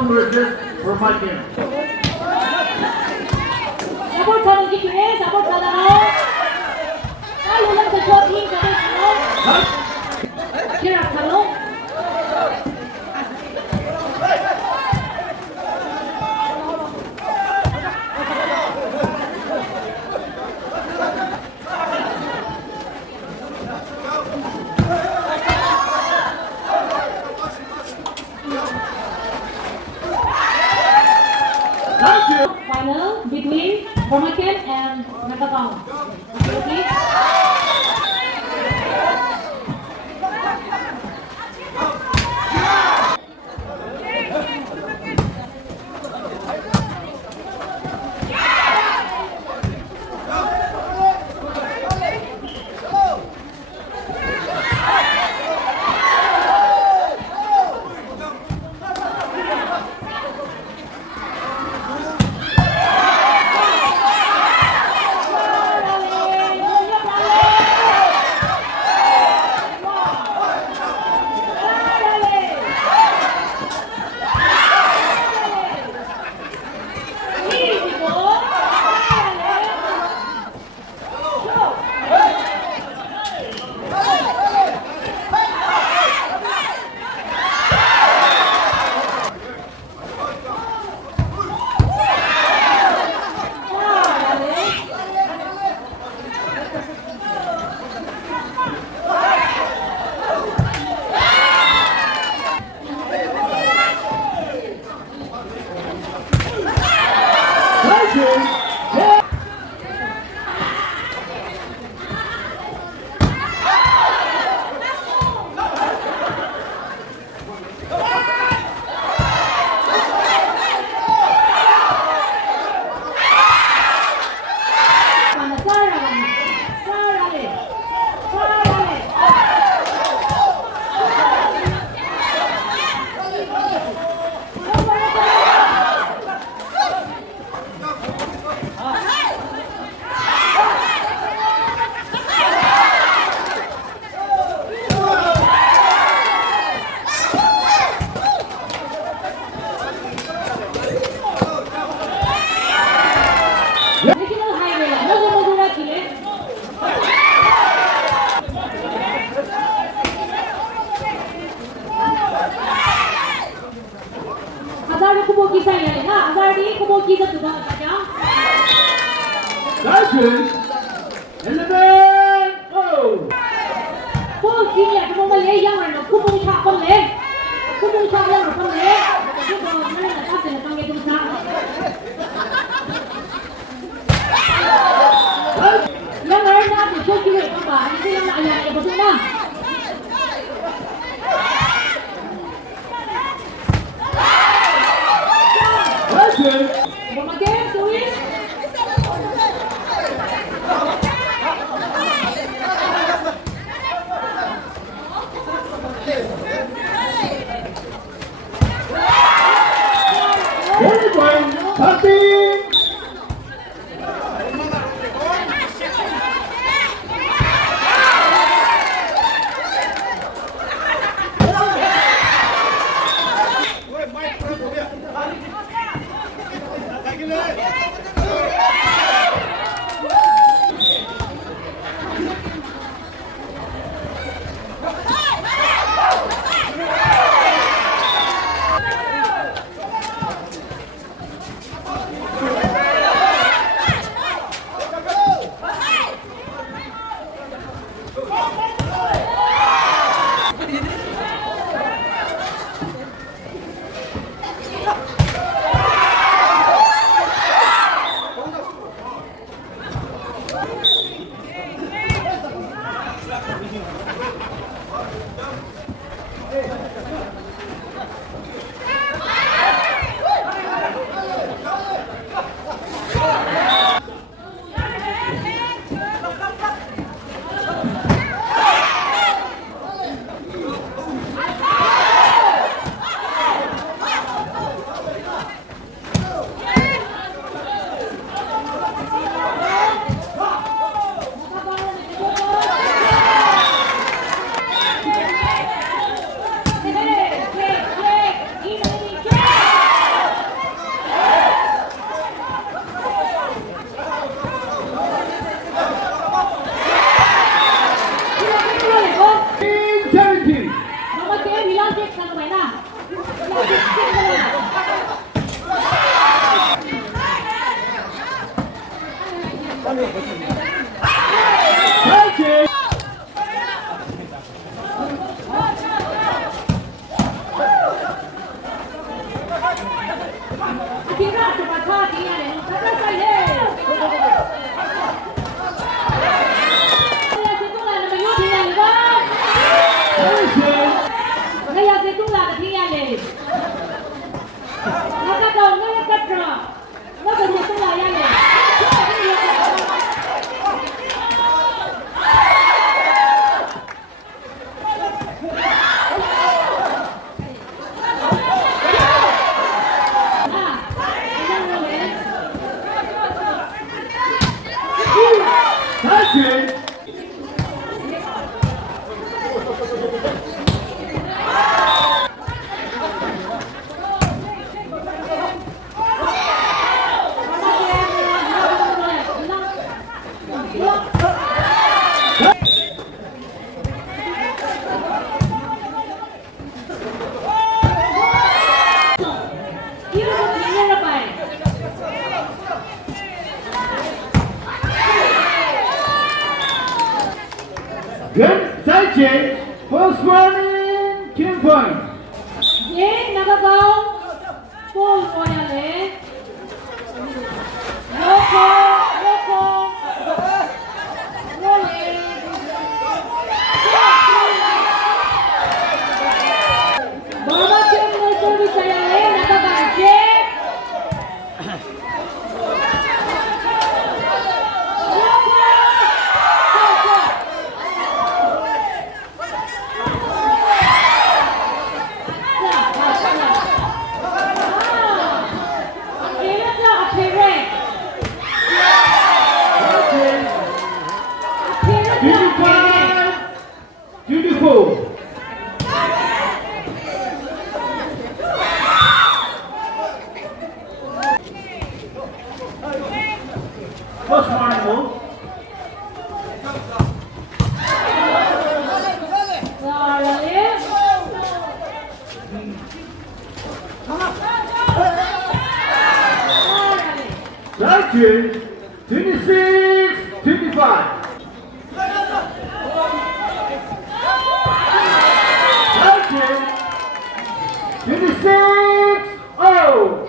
Gaon versus Burma. Support sa mga kipine, support sa lang. Kalo lang sa jogging, support sa lang. Kirap sa lang. Final between Burma and Naga. Okay? That's good. And the man, oh! Cô xin nhẹ cô mới lấy giang này nó cô không chạm con lên, cô không chạm lên nó con lên, cô còn nó là ta sẽ là con nghe tung sao? Yang lain nak dicuci kiri apa? Ini yang ayah yang betul dah. That's good. Memakai suwis. Volleyball, cutting. Good side change. First one in, kill point. 예, 나가고 볼 보여래. 놓고 볼에. 버마 팀의 서비스에 나가가지. Beautiful. First morning move. Side change. 26, 25. Side change. 26, oh.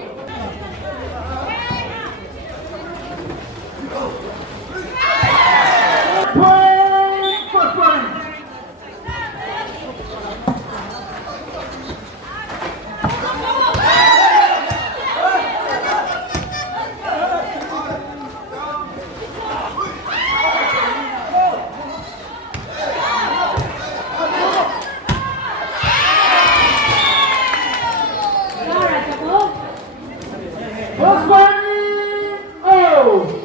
Point, first one. First one in, oh.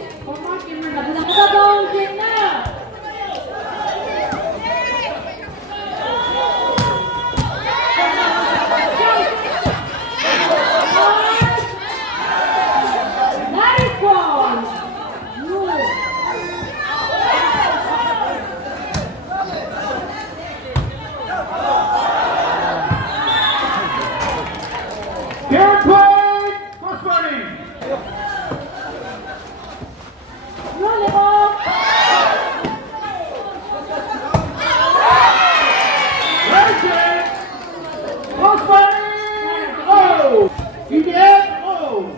Game point, first one in. Right change. First one in, oh. In the end, oh.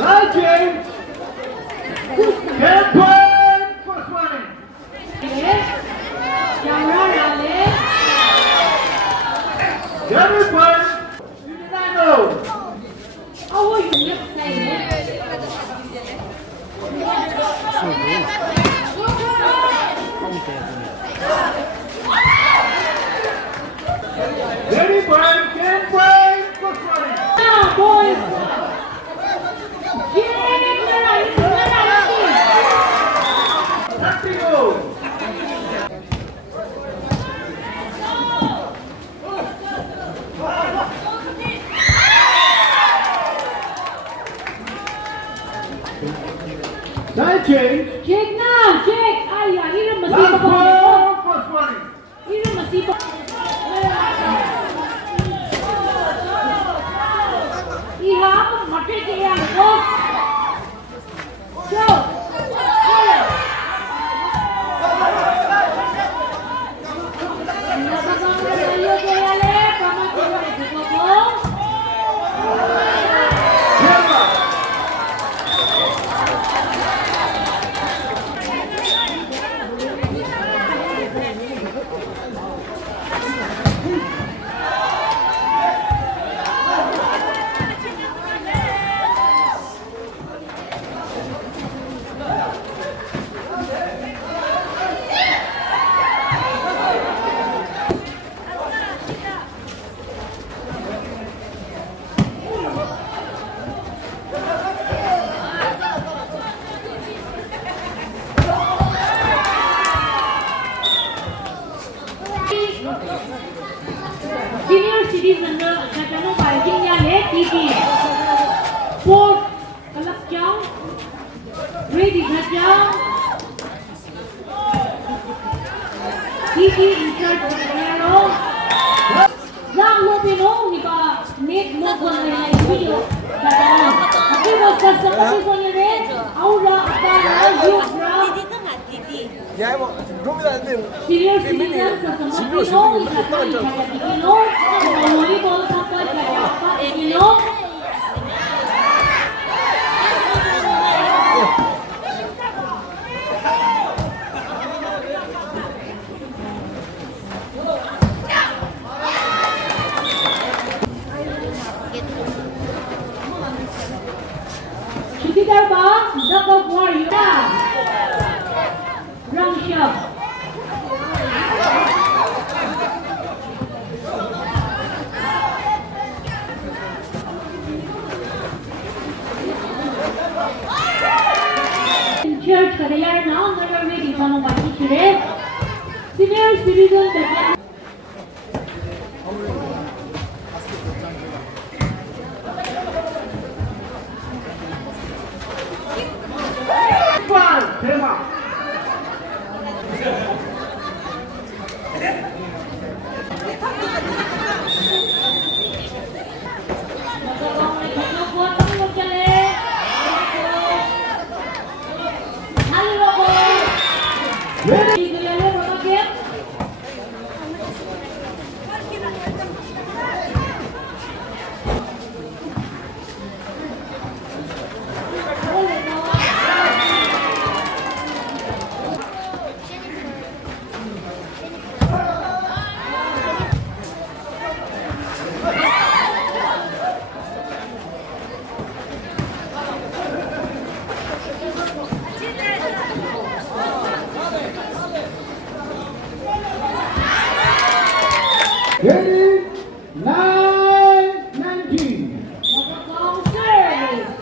Right change. Game point, first one in. Game point, 59 oh. Ready point, game point, first one in. Happy goal. Side change. Last ball, first one in. Senior citizen Naga by Ilya TV. Fourth, Kalakjang. Ready Gajang. TV in charge of Gaon. Yang Lopino, di ba? Make mo ko na yung video. Tapi was sa sa pati ko niya rin. Aura Abdallah, youth from Dạ em rút ra tiền. Senior Citizens sa Pilipino, ikatay kaya Pilipino, volleyball kapag kaya pa Pilipino. Shooter ba? Naga Warrior. Wrong shot. In church, kadayar na ang ready sa mga pakikire. Senior citizen that Ready? 9-19. Long serve.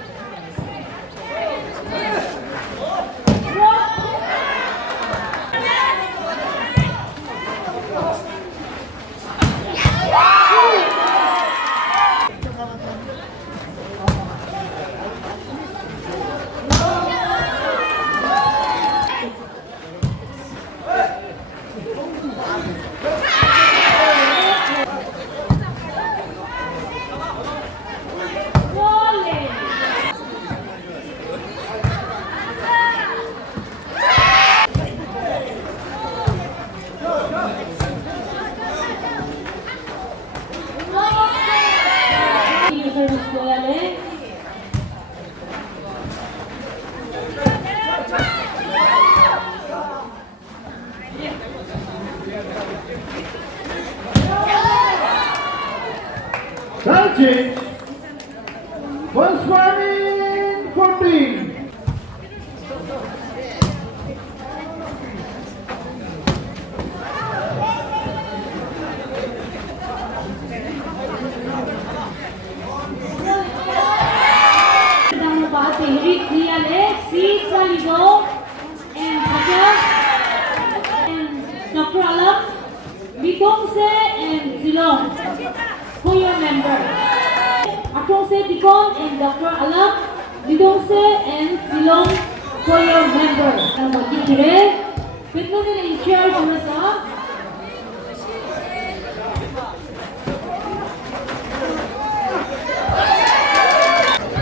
Coaching. First one in 14. Dr. Alam, Bidongse and Zilong for your member. Atongse Dikon and Dr. Alam, Bidongse and Zilong for your member. Ang magkikire, pito nila in charge na sa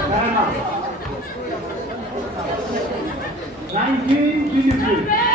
Time out. 19-23.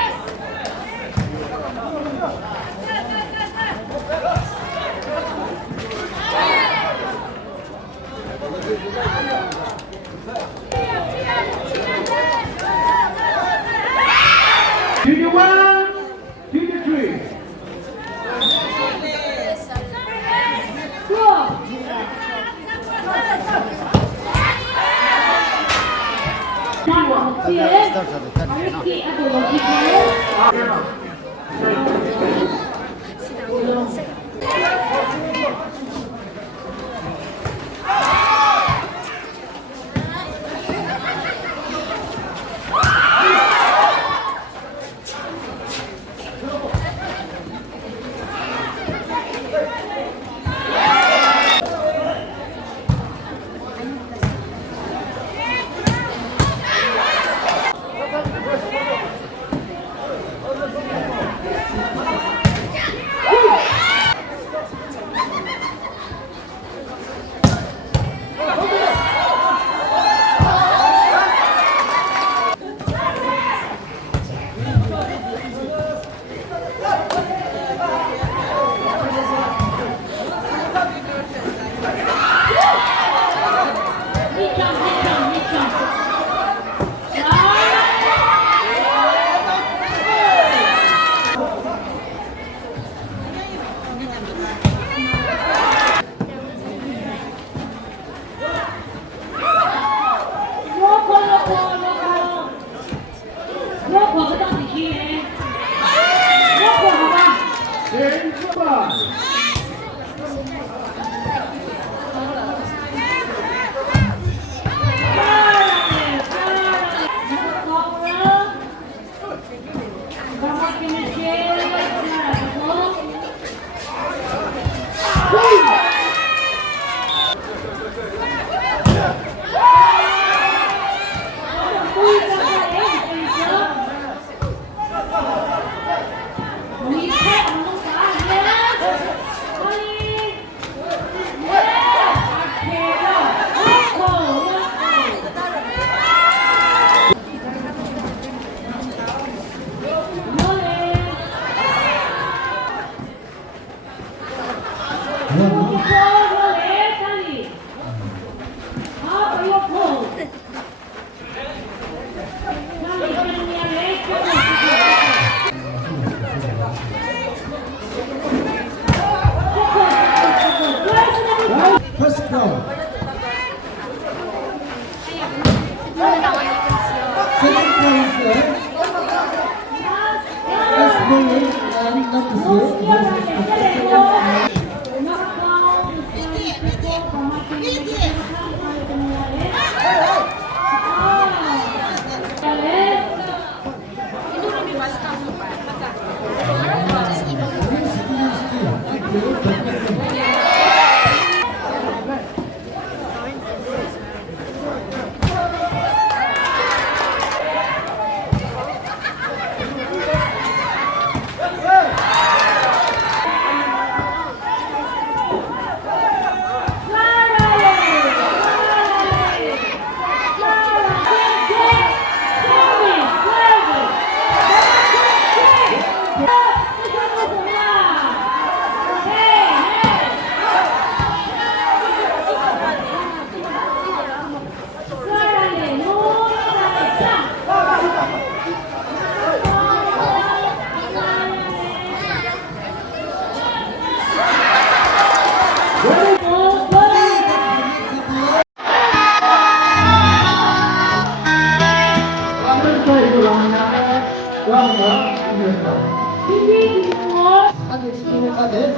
Adik,